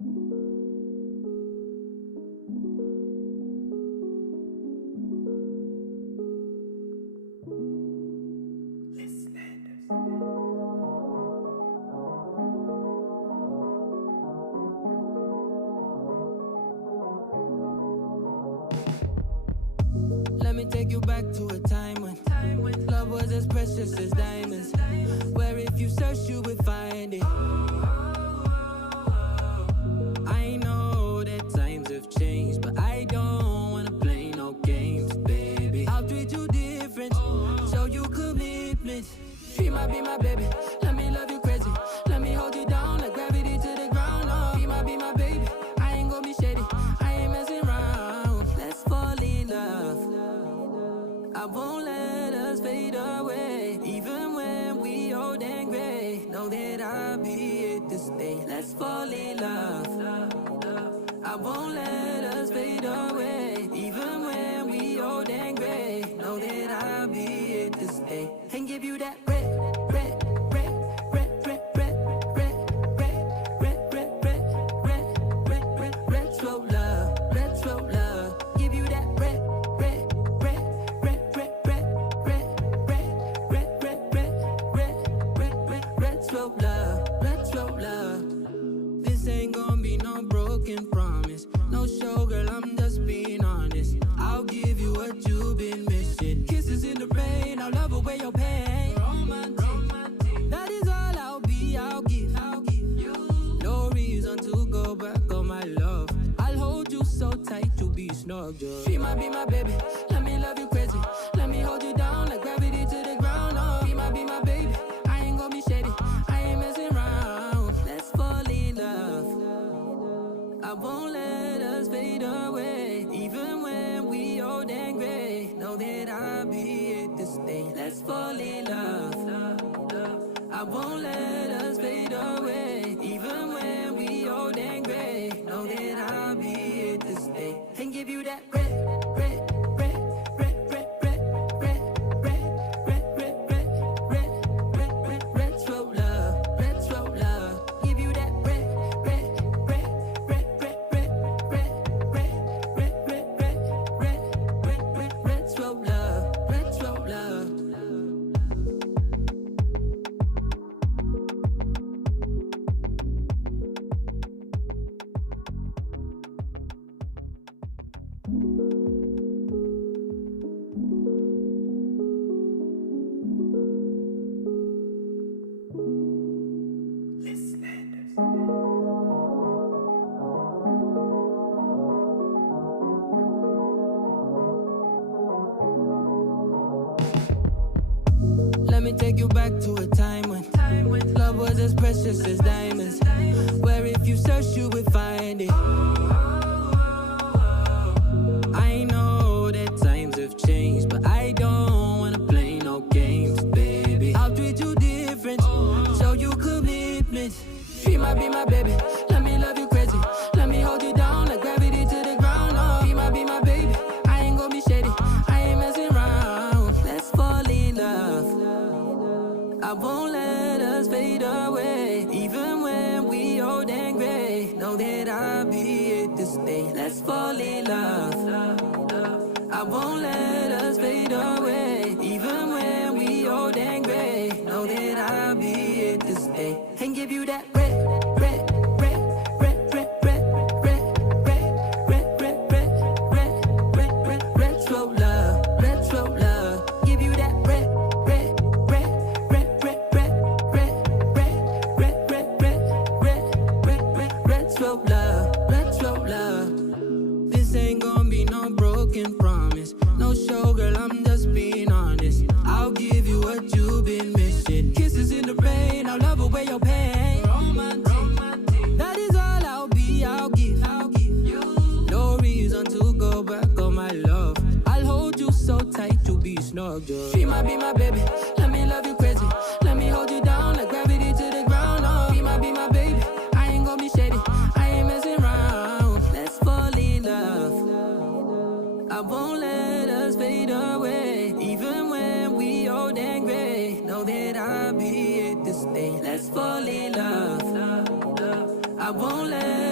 Let me take you back to a time when love was as precious as diamonds, where if you search you would find it. I know that times have changed, but I don't wanna play no games, baby. I'll treat you different, show you commitment. She might be my baby, let me love you crazy. Let me hold you down like gravity to the ground. Oh, be my baby, I ain't gonna be shady, I ain't messing around. Let's fall in love, I won't let us fade away. Even when we old and gray, know that I'll be here to stay. Let's fall in love, I won't let us fade away. Even when we old and gray, know that I'll be here to stay. And give you that red, red, red, red, red, red, red, red, red, red, red, red, red, retro love, retro love. Give you that red, red, red, red, red, red, red, red, red, red, red, red, red, retro love, retro love. This ain't gonna be no broken promise, no show, girl, I'm just being honest. I'll give you what you've been missing. Kisses in the rain, I'll love away your pain. Romantic, that is all I'll be, I'll give you. No reason to go back on my love. I'll hold you so tight, you'll be snug, girl. She might be my baby, let me love you crazy. Let me hold you down like gravity to the ground. Oh, be my baby, I ain't gonna be shady, I ain't messing around. Let's fall in love, I won't let us fade away. Even when we old and gray, know that I'll be here to stay. Let's fall in love, I won't let us fade away. Even when we old and gray, know that I'll be here to stay. And give you that red, red, red, red, red, red, red, red, red, red, red, red, red, red, retro love, retro love. Give you that red, red, red, red, red, red, red, red, red, red, red, red, red, red, retro love, retro love. Let me take you back to a time when love was as precious as diamonds, where if you search you would find it. I know that times have changed, but I don't wanna play no games, baby. I'll treat you different, show you commitment. She might be my baby, let me love you crazy. Let me hold you down like gravity to the ground. Oh, be my baby, I ain't gonna be shady, I ain't messing around. Let's fall in love, I won't let us fade away. Even when we old and gray, know that I'll be here to stay. Let's fall in love, I won't let us fade away. Even when we old and gray, know that I'll be here to stay. And give you that red, red, red, red, red, red, red, red, red, red, red, red, red, red, retro love, retro love. Give you that red, red, red, red, red, red, red, red, red, red, red, red, red, red, retro love, retro love. This ain't gonna be no broken promise, no show, girl, I'm just being honest. I'll give you what you've been missing. Kisses in the rain, I'll love away your pain. Romantic, that is all I'll be, I'll give you. No reason to go back on my love. I'll hold you so tight, you'll be snug, girl. She might be my baby, let me love you crazy. Let me hold you down like gravity to the ground. Oh, be my baby, I ain't gonna be shady, I ain't messing around. Let's fall in love, I won't let us fade away. Even when we old and gray, know that I'll be here to stay. Let's fall in love, I won't let